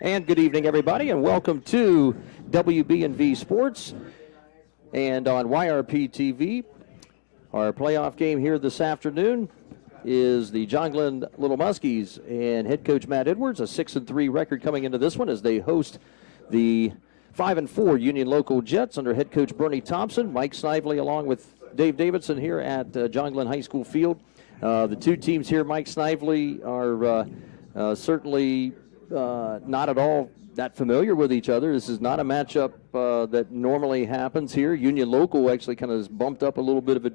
And good evening, everybody, and welcome to WBNV Sports and on YRP TV. Our playoff game here this afternoon is the John Glenn Little Muskies and head coach Matt Edwards, a 6-3 record coming into this one as they host the 5-4 Union Local Jets under head coach Bernie Thompson. Mike Snively along with Dave Davidson here at John Glenn High School Field. The two teams here, Mike Snively, are certainly not at all that familiar with each other. This is not a matchup that normally happens here. Union Local actually kind of has bumped up a little bit of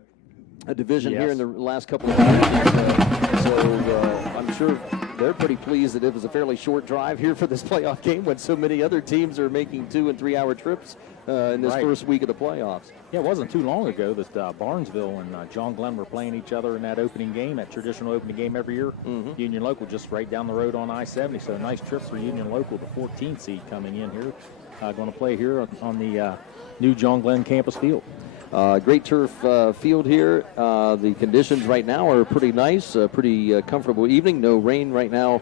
a division here in the last couple of years. So I'm sure they're pretty pleased that it was a fairly short drive here for this playoff game when so many other teams are making 2- and 3-hour trips in this first week of the playoffs. Yeah, it wasn't too long ago that Barnesville and John Glenn were playing each other in that opening game, that traditional opening game every year. Union Local just right down the road on I-70, so a nice trip for Union Local, the 14th seed coming in here. Going to play here on the new John Glenn campus field. Great turf field here. The conditions right now are pretty nice, pretty comfortable evening. No rain right now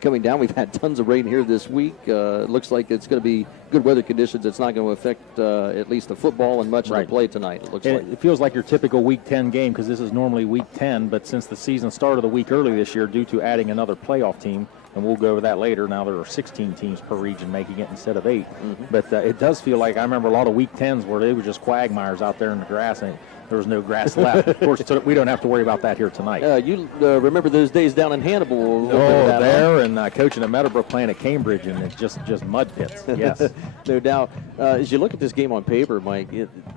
coming down. We've had tons of rain here this week. It looks like it's going to be good weather conditions. It's not going to affect at least the football and much of the play tonight, it looks like. It feels like your typical Week 10 game because this is normally Week 10, but since the season started a week early this year due to adding another playoff team, and we'll go over that later. Now there are 16 teams per region making it instead of 8. But it does feel like I remember a lot of Week 10s where they were just quagmires out there in the grass, and there was no grass left. Of course, we don't have to worry about that here tonight. You remember those days down in Hannibal? And coaching at Meadowbrook, playing at Cambridge, and it's just mud pits. Yes. No doubt. As you look at this game on paper, Mike,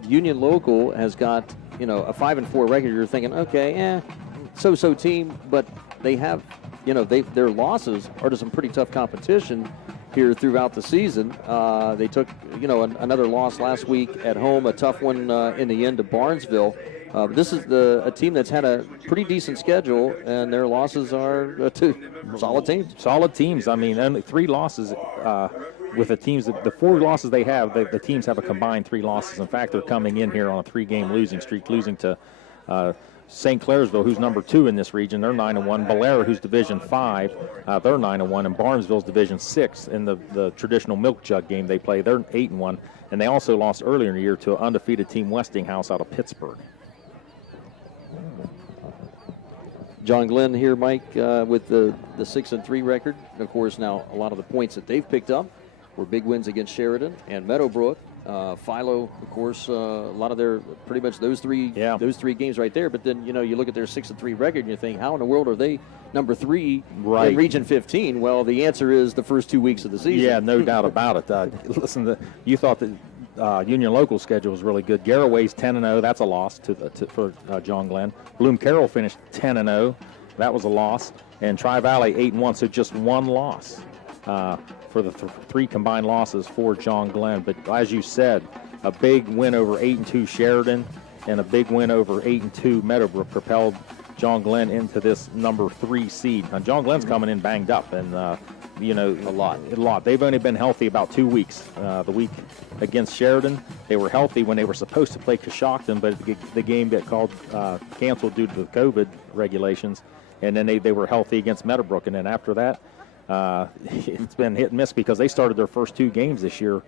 Union Local has got, a 5-4 record. You're thinking, okay, so-so team, but they have, their losses are to some pretty tough competition here throughout the season. They took, another loss last week at home, a tough one in the end to Barnesville. This is a team that's had a pretty decent schedule, and their losses are to solid teams. Solid teams. I mean, only 3 losses with the teams. The 4 losses they have, the teams have a combined 3 losses. In fact, they're coming in here on a 3-game losing streak, losing to St. Clairsville, who's number 2 in this region. They're 9-1. Belair, who's Division 5, they're 9-1. And Barnesville's Division 6 in the traditional milk jug game they play. They're 8-1. And they also lost earlier in the year to an undefeated team, Westinghouse, out of Pittsburgh. John Glenn here, Mike, with the 6-3 record. Of course, now a lot of the points that they've picked up were big wins against Sheridan and Meadowbrook. Philo, of course, a lot of their pretty much those three games right there. But then you look at their 6-3 record and you think, how in the world are they number 3 in Region 15? Well, the answer is the first 2 weeks of the season. Yeah, no doubt about it. Listen, you thought that Union Local schedule was really good. Garraway's 10-0. That's a loss for John Glenn. Bloom Carroll finished 10-0. That was a loss. And Tri-Valley 8-1. So just 1 loss. For the 3 combined losses for John Glenn. But as you said, a big win over 8-2 Sheridan and a big win over 8-2 Meadowbrook propelled John Glenn into this number 3 seed. Now, John Glenn's coming in banged up, and a lot. They've only been healthy about 2 weeks. The week against Sheridan, they were healthy when they were supposed to play Coshocton, but the game got called canceled due to the COVID regulations. And then they were healthy against Meadowbrook, and then after that, it's been hit and miss because they started their first 2 games this year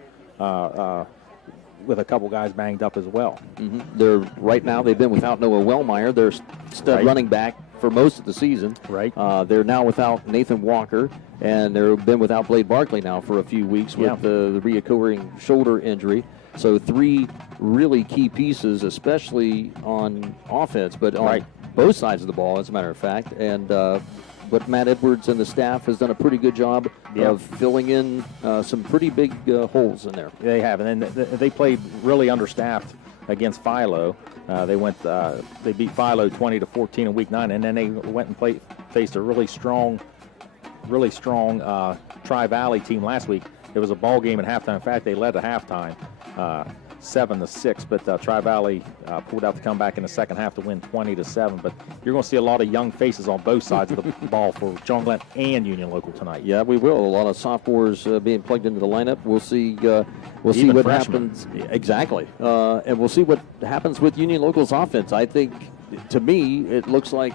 with a couple guys banged up as well. They're right now they've been without Noah Wellmeyer, their stud running back for most of the season. They're now without Nathan Walker, and they've been without Blade Barkley now for a few weeks with the reoccurring shoulder injury. So 3 really key pieces, especially on offense, but on both sides of the ball, as a matter of fact. And but Matt Edwards and the staff has done a pretty good job of filling in some pretty big holes in there. They have, and then they played really understaffed against Philo. They beat Philo 20-14 in Week 9, and then they went and faced a really strong Tri-Valley team last week. It was a ball game at halftime. In fact, they led at halftime. 7-6, but Tri-Valley pulled out the comeback in the second half to win 20-7. But you're going to see a lot of young faces on both sides of the ball for John Glenn and Union Local tonight. Yeah, we will. A lot of sophomores being plugged into the lineup. We'll see. See what happens. Exactly, and we'll see what happens with Union Local's offense. I think, to me, it looks like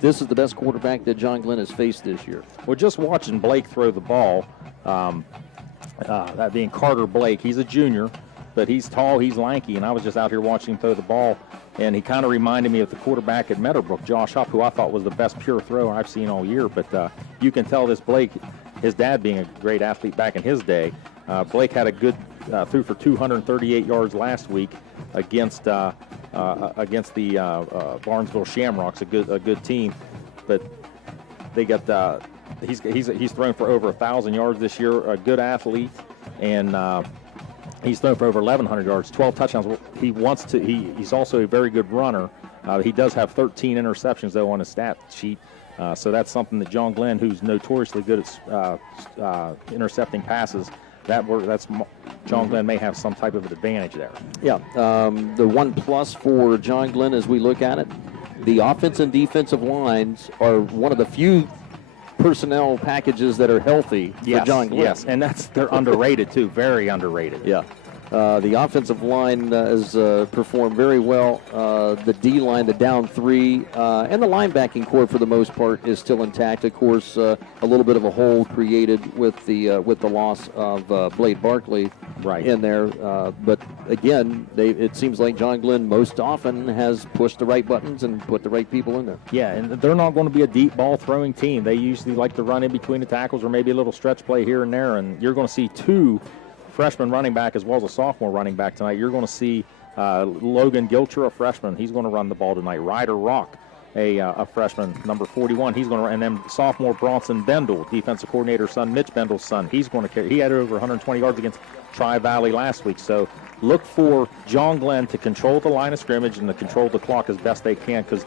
this is the best quarterback that John Glenn has faced this year. Well, just watching Blake throw the ball, that being Carter Blake. He's a junior, but he's tall, he's lanky, and I was just out here watching him throw the ball, and he kind of reminded me of the quarterback at Meadowbrook, Josh Hupp, who I thought was the best pure thrower I've seen all year. But you can tell this Blake, his dad being a great athlete back in his day, Blake had a good threw for 238 yards last week against the Barnesville Shamrocks, a good team. But they got he's thrown for over 1,000 yards this year, a good athlete, and he's thrown for over 1,100 yards, 12 touchdowns. He's also a very good runner. He does have 13 interceptions though on his stat sheet. So that's something that John Glenn, who's notoriously good at intercepting passes, John Glenn may have some type of an advantage there. Yeah, the one plus for John Glenn as we look at it, the offense and defensive lines are one of the few personnel packages that are healthy for John Glenn. Yes, and they're underrated too, very underrated. Yeah. The offensive line has performed very well. The D line, the down three, and the linebacking core for the most part is still intact. Of course, a little bit of a hole created with the loss of Blade Barkley in there. But again, it seems like John Glenn most often has pushed the right buttons and put the right people in there. Yeah, and they're not going to be a deep ball throwing team. They usually like to run in between the tackles or maybe a little stretch play here and there, and you're going to see two freshman running back as well as a sophomore running back tonight. You're going to see Logan Gilcher, a freshman. He's going to run the ball tonight. Ryder Rock, a freshman, number 41. He's going to run. And then sophomore Bronson Bendel, defensive coordinator's son, Mitch Bendel's son. He's going to carry. He had over 120 yards against Tri-Valley last week. So look for John Glenn to control the line of scrimmage and to control the clock as best they can, because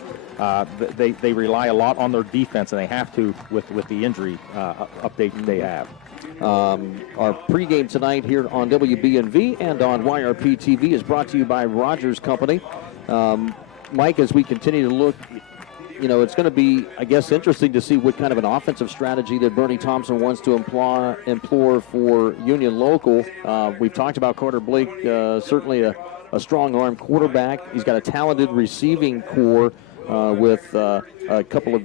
they rely a lot on their defense, and they have to with the injury update they have. Our pregame tonight here on WBNV and on YRP TV is brought to you by Rogers Company. Mike, as we continue to look, it's going to be, I guess, interesting to see what kind of an offensive strategy that Bernie Thompson wants to implore for Union Local. We've talked about Carter Blake, certainly a strong-arm quarterback. He's got a talented receiving core with a couple of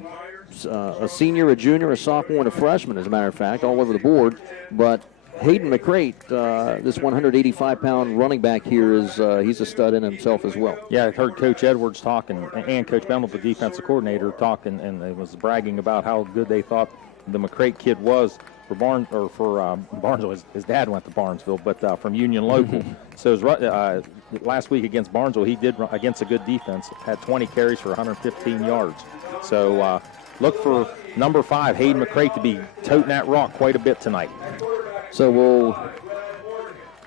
a senior, a junior, a sophomore, and a freshman, as a matter of fact, all over the board. But Hayden McCrate, this 185-pound running back here, he's a stud in himself as well. Yeah, I heard Coach Edwards talking, and Coach Bemmel, the defensive coordinator, talking, and they was bragging about how good they thought the McCrate kid was for Barnesville. His dad went to Barnesville, but from Union Local. So last week against Barnesville, he did against a good defense, had 20 carries for 115 yards. So look for number 5, Hayden McCrate, to be toting that rock quite a bit tonight. So we'll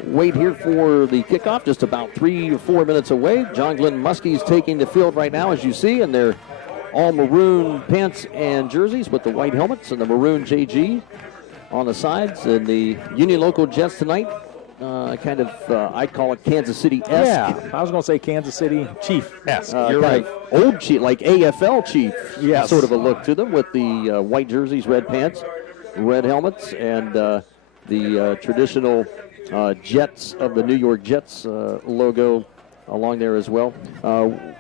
wait here for the kickoff, just about 3 or 4 minutes away. John Glenn Muskies taking the field right now, as you see, and they're all maroon pants and jerseys with the white helmets and the maroon JG on the sides. And the Union Local Jets tonight, I'd call it Kansas City-esque. Yeah, I was going to say Kansas City Chief-esque. You're right. Old Chief, like AFL Chief, yes. Sort of a look to them with the white jerseys, red pants, red helmets, and the traditional Jets of the New York Jets logo along there as well.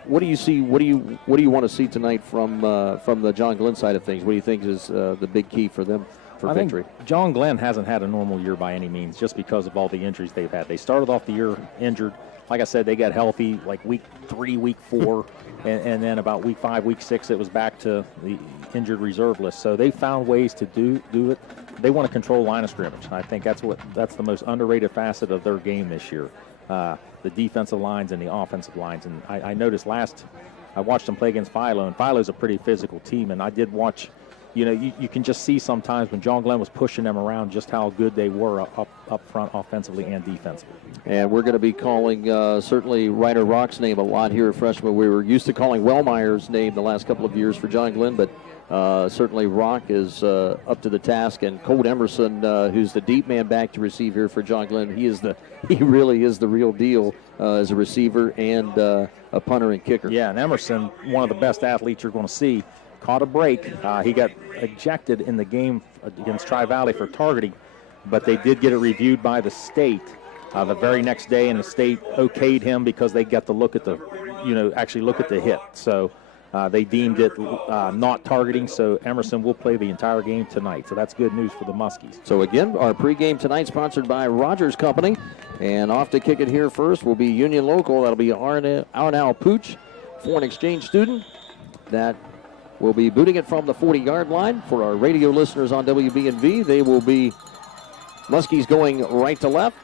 What do you see? What do you want to see tonight from the John Glenn side of things? What do you think is the big key for them for victory? Think John Glenn hasn't had a normal year by any means, just because of all the injuries they've had. They started off the year injured. Like I said, they got healthy like week 3, week 4, and then about week 5, week 6, it was back to the injured reserve list. So they found ways to do it. They want to control line of scrimmage. I think that's the most underrated facet of their game this year. The defensive lines and the offensive lines. And I noticed I watched them play against Philo, and Philo's a pretty physical team. And I did watch, you can just see sometimes when John Glenn was pushing them around just how good they were up front offensively and defensively. And we're going to be calling certainly Ryder Rock's name a lot here at freshman. We were used to calling Wellmeyer's name the last couple of years for John Glenn, but certainly Rock is up to the task, and Colt Emerson, who's the deep man back to receive here for John Glenn, he really is the real deal as a receiver and a punter and kicker. Yeah, and Emerson, one of the best athletes you're going to see, caught a break. He got ejected in the game against Tri-Valley for targeting, but they did get it reviewed by the state the very next day, and the state okayed him because they got to look at actually look at the hit. So They deemed it not targeting, so Emerson will play the entire game tonight. So that's good news for the Muskies. So again, our pregame tonight sponsored by Rogers Company. And off to kick it here first will be Union Local. That'll be Arnal Pooch, foreign exchange student. That will be booting it from the 40-yard line. For our radio listeners on WBNV, they will be Muskies going right to left.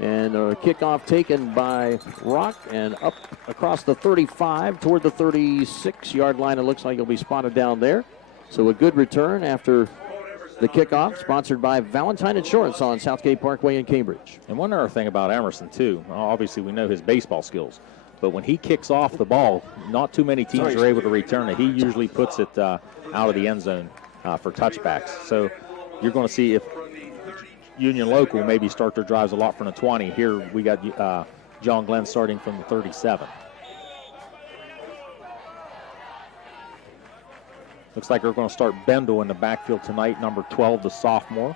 And a kickoff taken by Rock and up across the 35 toward the 36-yard line. It looks like he'll be spotted down there. So a good return after the kickoff, sponsored by Valentine Insurance on Southgate Parkway in Cambridge. And one other thing about Emerson, too, obviously we know his baseball skills, but when he kicks off the ball, not too many teams are able to return it. He usually puts it out of the end zone for touchbacks. So you're going to see if Union Local maybe start their drives a lot from the 20. Here we got John Glenn starting from the 37. Looks like we're going to start Bendel in the backfield tonight, number 12, the sophomore.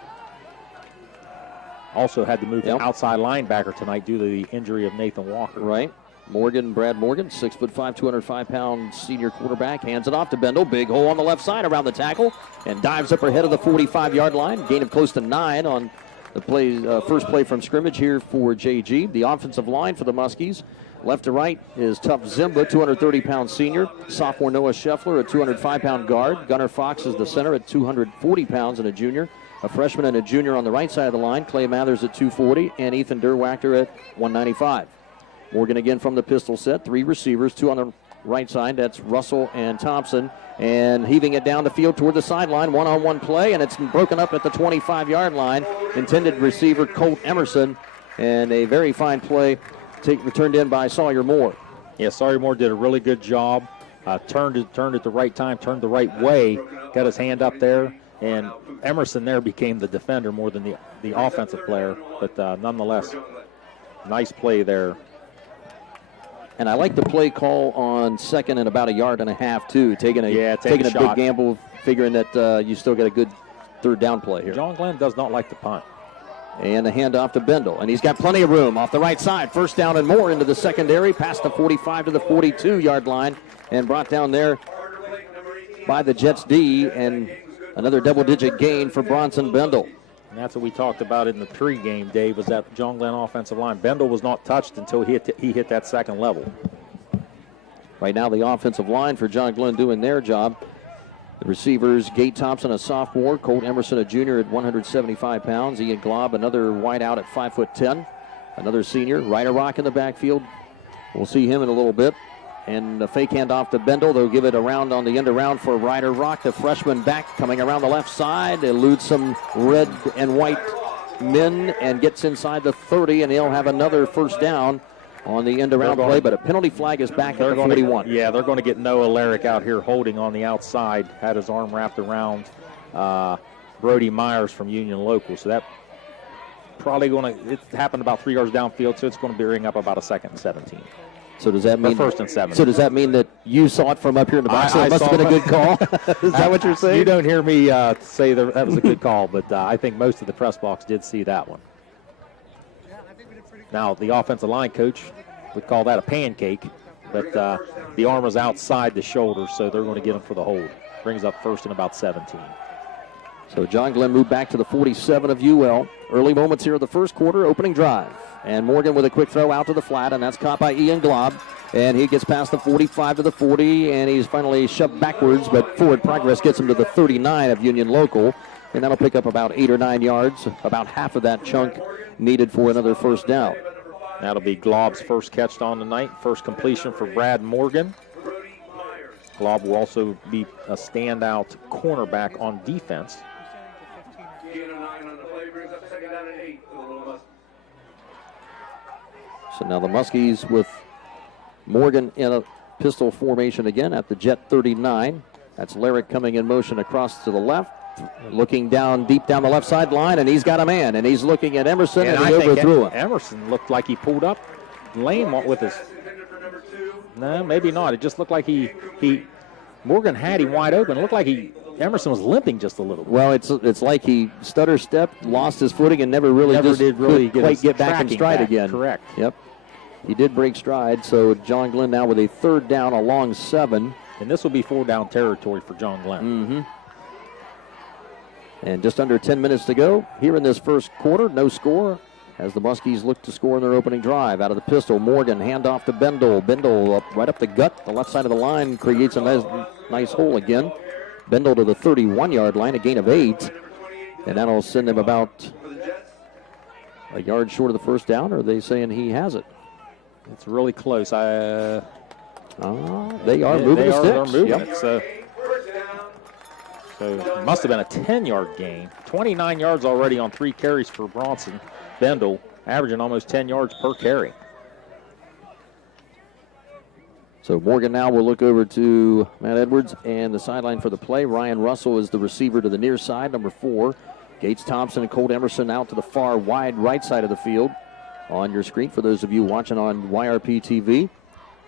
Also had to move to outside linebacker tonight due to the injury of Nathan Walker. Right. Brad Morgan, 6'5", 205-pound senior quarterback, hands it off to Bendel. Big hole on the left side around the tackle and dives up ahead of the 45-yard line. Gain of close to 9 on the first play from scrimmage here for JG. The offensive line for the Muskies, left to right, is Tough Zimba, 230-pound senior. Sophomore Noah Scheffler, a 205-pound guard. Gunnar Fox is the center at 240 pounds and a junior. A freshman and a junior on the right side of the line. Clay Mathers at 240 and Ethan Derwachter at 195. Morgan again from the pistol set. 3 receivers, 2 on the right side. That's Russell and Thompson. And heaving it down the field toward the sideline. One-on-one play, and it's broken up at the 25-yard line. Intended receiver Colt Emerson. And a very fine play returned in by Sawyer Moore. Yeah, Sawyer Moore did a really good job. Turned at the right time, turned the right way, got his hand up there. And Emerson there became the defender more than the offensive player. But nonetheless, nice play there. And I like the play call on second and about 1.5 yards, too. Taking a big gamble, figuring that you still got a good third down play here. John Glenn does not like the punt. And the handoff to Bendel. And he's got plenty of room off the right side. First down and more into the secondary, past the 45 to the 42-yard line, and brought down there by the Jets D. And another double-digit gain for Bronson Bendel. And that's what we talked about in the pregame, Dave, was that John Glenn offensive line. Bendel was not touched until he hit that second level. Right now, the offensive line for John Glenn doing their job. The receivers, Gate Thompson, a sophomore. Colt Emerson, a junior at 175 pounds. Ian Glob, another wideout at 5'10". Another senior. Ryder Rock in the backfield. We'll see him in a little bit. And a fake handoff to Bendel. They'll give it around on the end around for Ryder Rock. The freshman back coming around the left side. Eludes some red and white men and gets inside the 30, and he'll have another first down on the end around play, but a penalty flag is back at the 41. Yeah, they're going to get Noah Larrick out here holding on the outside. Had his arm wrapped around Brody Myers from Union Local. So that probably it happened about 3 yards downfield, so it's going to bring up about a 2nd and 17. So does that mean first and 7? So does that mean that you saw it from up here in the box? So it must have been a good call. Is that what you're saying? You don't hear me say that was a good call, but I think most of the press box did see that one. Now the offensive line coach would call that a pancake, but the arm was outside the shoulder, so they're going to get him for the hold. Brings up first and about 17. So John Glenn moved back to the 47 of UL. Early moments here of the first quarter, opening drive. And Morgan with a quick throw out to the flat, and that's caught by Ian Glob. And he gets past the 45 to the 40, and he's finally shoved backwards, but forward progress gets him to the 39 of Union Local. And that'll pick up about 8 or 9 yards, about half of that chunk needed for another first down. That'll be Glob's first catch on the night, first completion for Brad Morgan. Glob will also be a standout cornerback on defense. So now the Muskies with Morgan in a pistol formation again at the Jet 39. That's Larrick coming in motion across to the left, looking down deep down the left sideline, and he's got a man, and he's looking at Emerson, and he overthrew him. Emerson looked like he pulled up lame with his. No, maybe not. It just looked like Morgan had him wide open. It looked like Emerson was limping just a little bit. Well, it's like he stutter stepped, lost his footing, and never did quite get back in stride again. Correct. Yep. He did break stride, so John Glenn now with a third down along 7. And this will be 4-down territory for John Glenn. And just under 10 minutes to go here in this first quarter. No score as the Muskies look to score in their opening drive. Out of the pistol, Morgan, handoff to Bendel. Bendel right up the gut, the left side of the line, creates a nice hole again. Bendel to the 31-yard line, a gain of 8. And that'll send him about a yard short of the first down, or are they saying he has it? It's really close. They are moving They're the sticks. moving Yep. it. So it must have been a 10-yard gain. 29 yards already on 3 carries for Bronson. Bendel averaging almost 10 yards per carry. So Morgan now will look over to Matt Edwards and the sideline for the play. Ryan Russell is the receiver to the near side, number 4. Gates Thompson and Colt Emerson out to the far wide right side of the field on your screen for those of you watching on YRP TV.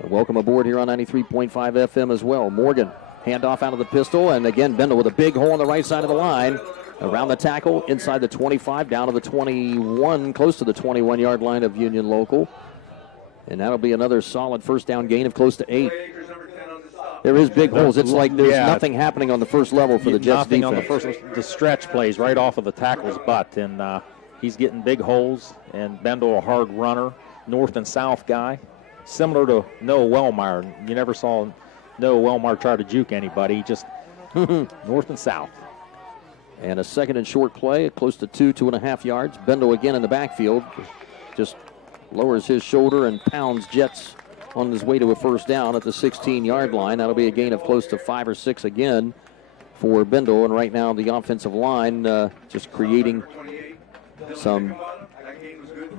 And welcome aboard here on 93.5 FM as well. Morgan, handoff out of the pistol, and again Bendel with a big hole on the right side of the line. Around the tackle, inside the 25, down to the 21, close to the 21-yard line of Union Local. And that'll be another solid first down gain of close to 8. There is big holes. It's like there's nothing happening on the first level for the Jets nothing defense. on the first. The stretch plays right off of the tackle's butt, and he's getting big holes. And Bendel, a hard runner, north and south guy, similar to Noah Wellmeyer. You never saw Noah Wellmeyer try to juke anybody, just north and south. And a second and short play, close to 2.5 yards. Bendel again in the backfield, just lowers his shoulder and pounds Jets on his way to a first down at the 16-yard line. That'll be a gain of close to 5 or 6 again for Bendel. And right now the offensive line just creating some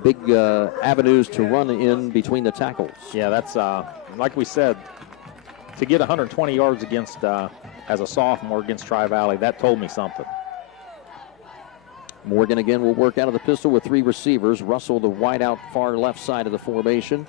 big avenues to run in between the tackles. Yeah, that's like we said, to get 120 yards against as a sophomore against Tri-Valley, that told me something. Morgan again will work out of the pistol with 3 receivers. Russell, the wide out far left side of the formation.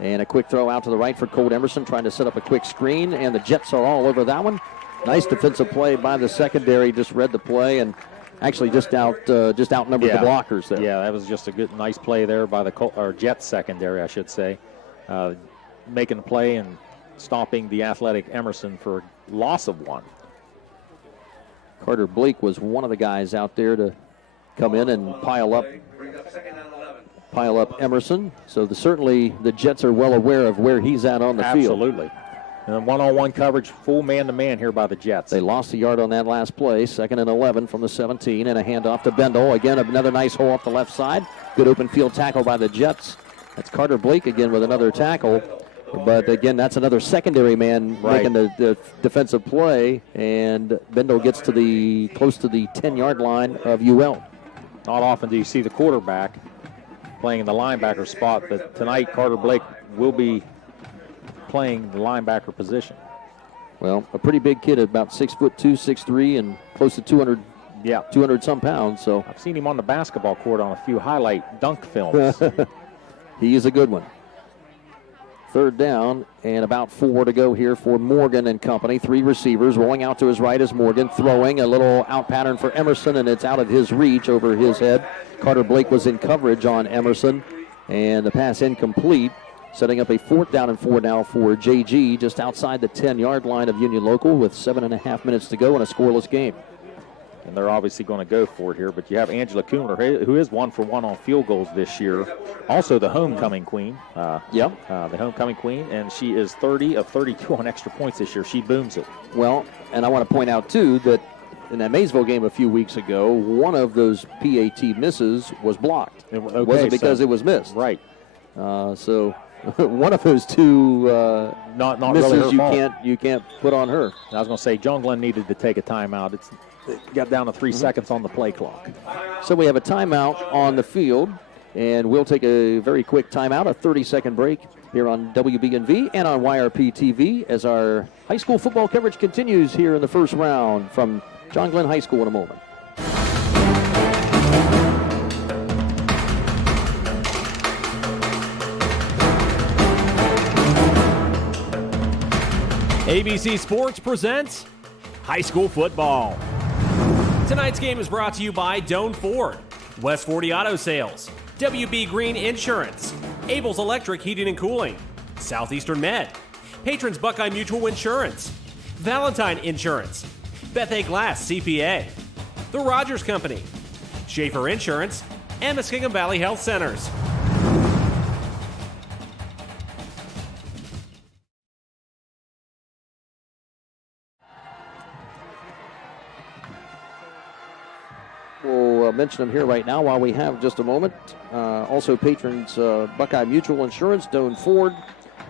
And a quick throw out to the right for Colt Emerson, trying to set up a quick screen. And the Jets are all over that one. Nice defensive play by the secondary. Just read the play and actually just outnumbered the blockers there. Yeah, that was just a good, nice play there by the Jets secondary, I should say. Making a play and stopping the athletic Emerson for a loss of 1. Carter Blake was one of the guys out there to come in and pile up Emerson. So certainly the Jets are well aware of where he's at on the field. Absolutely. And one-on-one coverage, full man-to-man here by the Jets. They lost a yard on that last play. 2nd and 11 from the 17, and a handoff to Bendel. Again, another nice hole off the left side. Good open field tackle by the Jets. That's Carter Blake again with another tackle. But again, that's another secondary man making the defensive play, and Bendel gets to close to the 10-yard line of UL. Not often do you see the quarterback playing in the linebacker spot, but tonight Carter Blake will be playing the linebacker position. Well, a pretty big kid, about 6'2", 6'3", and close to 200. Yeah, 200 some pounds. So I've seen him on the basketball court on a few highlight dunk films. He is a good one. 3rd down and about 4 to go here for Morgan and company. 3 receivers rolling out to his right is Morgan, throwing a little out pattern for Emerson, and it's out of his reach over his head. Carter Blake was in coverage on Emerson, and the pass incomplete, setting up a 4th down and 4 now for JG just outside the 10-yard line of Union Local with 7.5 minutes to go in a scoreless game. And they're obviously going to go for it here. But you have Angela Kumler, who is 1 for 1 on field goals this year. Also the homecoming queen. The homecoming queen. And she is 30 of 32 on extra points this year. She booms it. Well, and I want to point out, too, that in that Maysville game a few weeks ago, one of those PAT misses was blocked. It wasn't because it was missed. Right. So one of those 2 not misses really her fault. you can't put on her. I was going to say, John Glenn needed to take a timeout. It got down to 3 seconds on the play clock. So we have a timeout on the field, and we'll take a very quick timeout, a 30-second break here on WBNV and on YRP TV as our high school football coverage continues here in the first round from John Glenn High School in a moment. ABC Sports presents high school football. Tonight's game is brought to you by Doan Ford, West 40 Auto Sales, WB Green Insurance, Abel's Electric Heating and Cooling, Southeastern Med, Patrons Buckeye Mutual Insurance, Valentine Insurance, Bethany Glass CPA, The Rogers Company, Schaefer Insurance, and Muskingum Valley Health Centers. We'll mention them here right now while we have just a moment. Also patrons Buckeye Mutual Insurance, Doan Ford,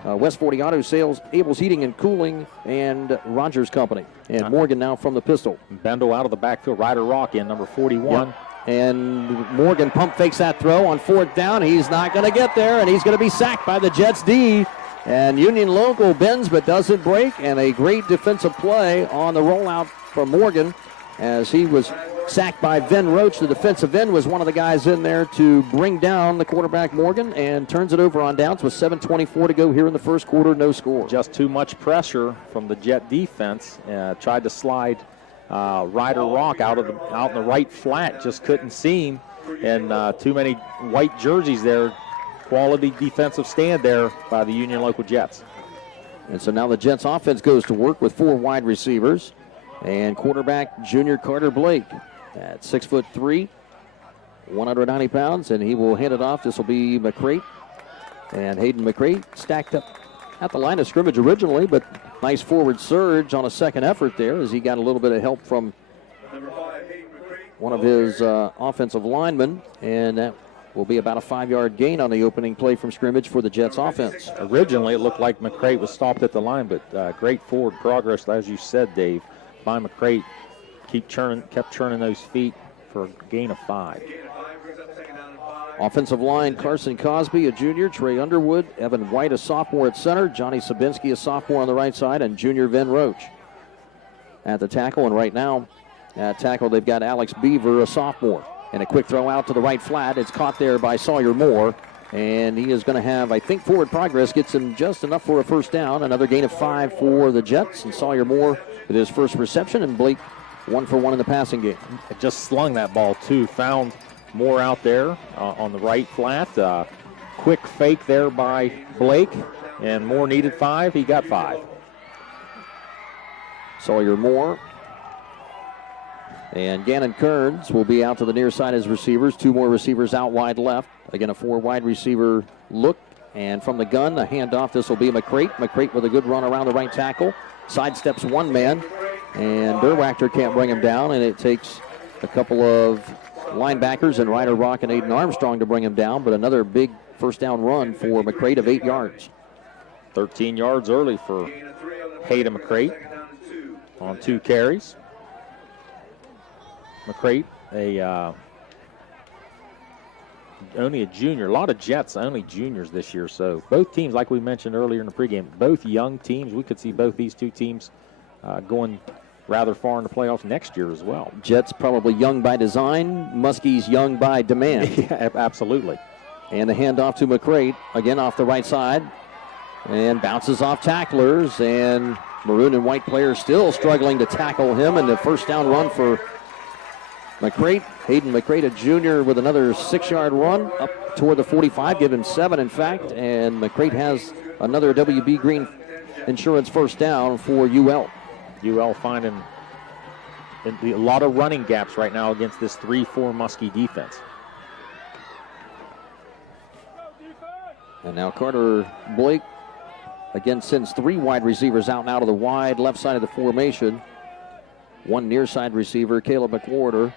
West 40 Auto Sales, Abel's Heating and Cooling, and Rogers Company. And Morgan now from the pistol. Bendel out of the backfield. Ryder Rock in, number 41. Yep. And Morgan pump fakes that throw on 4th down. He's not going to get there, and he's going to be sacked by the Jets D. And Union Local bends but doesn't break, and a great defensive play on the rollout from Morgan as he was sacked by Ven Roach. The defensive end was one of the guys in there to bring down the quarterback Morgan, and turns it over on downs with 7:24 to go here in the first quarter. No score. Just too much pressure from the Jet defense. Tried to slide Ryder Rock out in the right flat, just couldn't see him, and too many white jerseys there. Quality defensive stand there by the Union Local Jets. And so now the Jets offense goes to work with 4 wide receivers, and quarterback junior Carter Blake at 6'3", 190 pounds, and he will hand it off. This will be McCrate, and Hayden McCrate stacked up at the line of scrimmage originally, but nice forward surge on a second effort there as he got a little bit of help from one of his offensive linemen, and that will be about a 5-yard gain on the opening play from scrimmage for the Jets offense. Originally, it looked like McCrate was stopped at the line, but great forward progress, as you said, Dave, by McCrate. Kept churning those feet for a gain of 5. Offensive line, Carson Cosby, a junior, Trey Underwood, Evan White, a sophomore at center, Johnny Sabinski, a sophomore on the right side, and junior Ven Roach at the tackle. And right now, at tackle, they've got Alex Beaver, a sophomore. And a quick throw out to the right flat. It's caught there by Sawyer Moore. And he is going to have, I think, forward progress gets him just enough for a first down. Another gain of 5 for the Jets. And Sawyer Moore with his first reception. And Blake 1 for 1 in the passing game. Just slung that ball, too. Found Moore out there on the right flat. Quick fake there by Blake. And Moore needed 5. He got 5. Sawyer Moore. And Gannon Kearns will be out to the near side as receivers. 2 more receivers out wide left. Again, a 4 wide receiver look. And from the gun, a handoff. This will be McCrate. McCrate with a good run around the right tackle. Sidesteps one man. And Derwachter can't bring him down. And it takes a couple of linebackers and Ryder Rock and Aiden Armstrong to bring him down. But another big first down run for McCrate of 8 yards. 13 yards early for Hayden McCrate on 2 carries. McCrate, only a junior. A lot of Jets, only juniors this year. So both teams, like we mentioned earlier in the pregame, both young teams. We could see both these 2 teams going rather far in the playoffs next year as well. Jets probably young by design. Muskies young by demand. Yeah, absolutely. And the handoff to McCrate, again off the right side. And bounces off tacklers. And maroon and white players still struggling to tackle him. And the first down run for McCrate. Hayden McCrate, a junior, with another 6-yard run up toward the 45, give him 7 in fact, and McCrate has another WB Green Insurance first down for UL. UL finding a lot of running gaps right now against this 3-4 Muskie defense. And now Carter Blake again sends 3 wide receivers out and out of the wide left side of the formation. 1 near side receiver, Caleb McWhorter.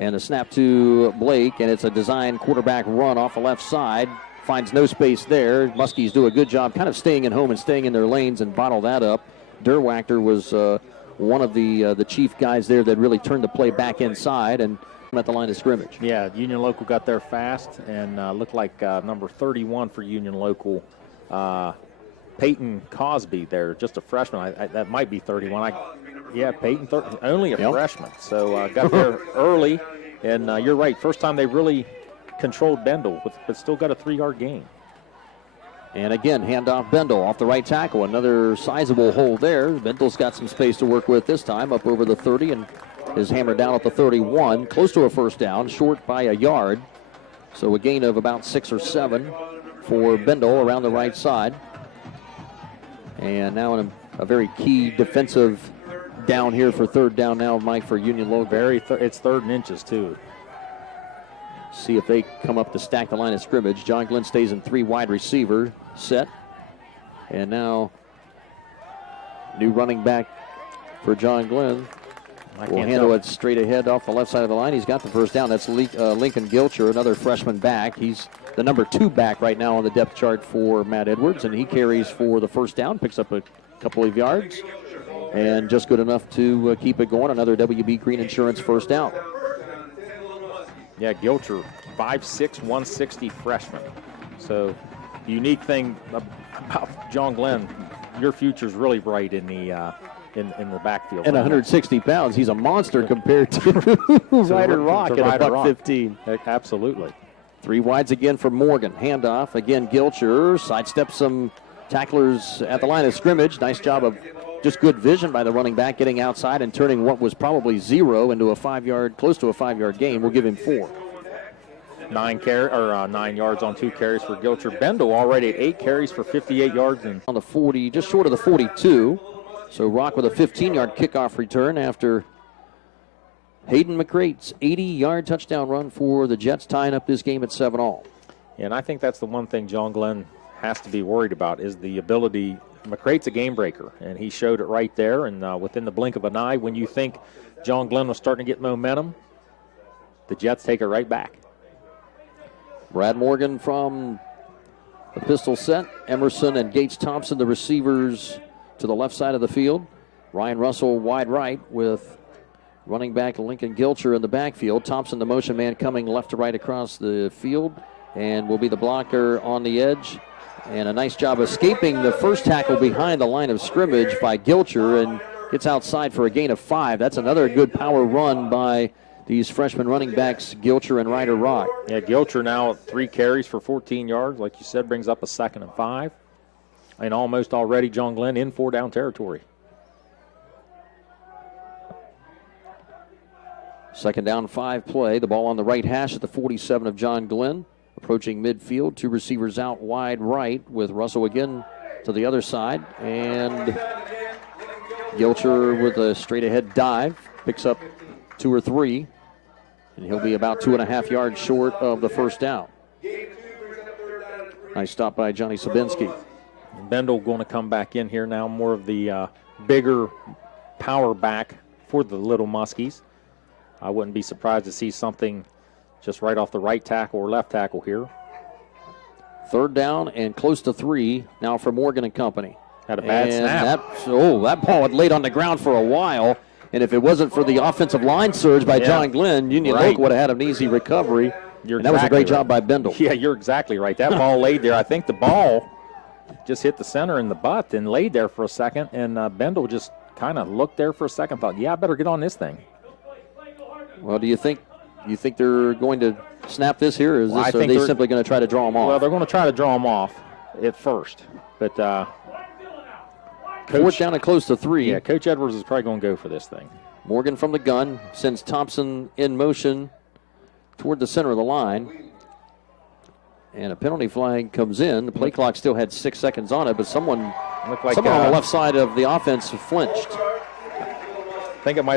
And a snap to Blake, and it's a design quarterback run off the left side. Finds no space there. Muskies do a good job kind of staying at home and staying in their lanes and bottle that up. Derwachter was one of the chief guys there that really turned the play back inside and at the line of scrimmage. Yeah, Union Local got there fast and looked like number 31 for Union Local, Peyton Cosby there, just a freshman. That might be 31. Peyton, only a freshman. So got there early, and you're right. First time they really controlled Bendel, but still got a 3-yard gain. And again, handoff Bendel off the right tackle. Another sizable hole there. Bendel's got some space to work with this time, up over the 30, and is hammered down at the 31. Close to a first down, short by a yard. So a gain of about 6 or 7 for Bendel around the right side. And now a very key defensive down here for third down now, Mike, for Union Local. It's third and inches, too. See if they come up to stack the line of scrimmage. John Glenn stays in 3 wide receiver set. And now, new running back for John Glenn. Will handle it straight ahead off the left side of the line. He's got the first down. That's Lincoln Gilcher, another freshman back. He's the number 2 back right now on the depth chart for Matt Edwards, and he carries for the first down, picks up a couple of yards, and just good enough to keep it going. Another WB Green Insurance first down. Yeah, Gilcher, 5'6", 160 freshman. So, the unique thing about John Glenn, your future's really bright in the backfield. And 160 pounds. He's a monster compared to Ryder Rock at a buck 15. Absolutely. 3 wides again for Morgan. Handoff. Again, Gilcher sidesteps some tacklers at the line of scrimmage. Nice job of just good vision by the running back, getting outside and turning what was probably 0 into a 5-yard, close to a 5-yard gain. We'll give him 4. 9 yards on 2 carries for Gilcher. Bendel already at 8 carries for 58 yards. And on the 40, just short of the 42. So Rock with a 15-yard kickoff return after Hayden McCrate's 80-yard touchdown run for the Jets, tying up this game at 7-all. And I think that's the one thing John Glenn has to be worried about is the ability. McCrate's a game breaker, and he showed it right there. And within the blink of an eye, when you think John Glenn was starting to get momentum, the Jets take it right back. Brad Morgan from the pistol set. Emerson and Gates Thompson, the receivers, to the left side of the field. Ryan Russell wide right with running back Lincoln Gilcher in the backfield. Thompson, the motion man, coming left to right across the field, and will be the blocker on the edge. And a nice job escaping the first tackle behind the line of scrimmage by Gilcher, and gets outside for a gain of 5. That's another good power run by these freshman running backs, Gilcher and Ryder Rock. Yeah, Gilcher now at 3 carries for 14 yards. Like you said, brings up a 2nd and 5. And almost already John Glenn in 4-down territory. 2nd down, 5 play. The ball on the right hash at the 47 of John Glenn. Approaching midfield, 2 receivers out wide right with Russell again to the other side. And Gilcher with a straight ahead dive. Picks up 2 or 3. And he'll be about 2.5 yards short of the first down. Nice stop by Johnny Sabinski. Bendel going to come back in here now, more of the bigger power back for the Little Muskies. I wouldn't be surprised to see something just right off the right tackle or left tackle here. 3rd down and close to 3 now for Morgan and company. Had a bad snap. That ball had laid on the ground for a while, and if it wasn't for the offensive line surge by John Glenn, Union Local would have had an easy recovery. And that was a great job by Bendel. Yeah, you're exactly right. That ball laid there. I think the ball just hit the center in the butt and laid there for a second, and Bendel just kind of looked there for a second, thought, yeah, I better get on this thing. Well, do you think they're going to snap this here, or is this, are they simply going to try to draw them off? Well, they're going to try to draw them off at first, but 4th down and close to 3. Yeah, Coach Edwards is probably going to go for this thing. Morgan from the gun sends Thompson in motion toward the center of the line. And a penalty flag comes in. The play clock still had 6 seconds on it, but someone on the left side of the offense flinched. I think it might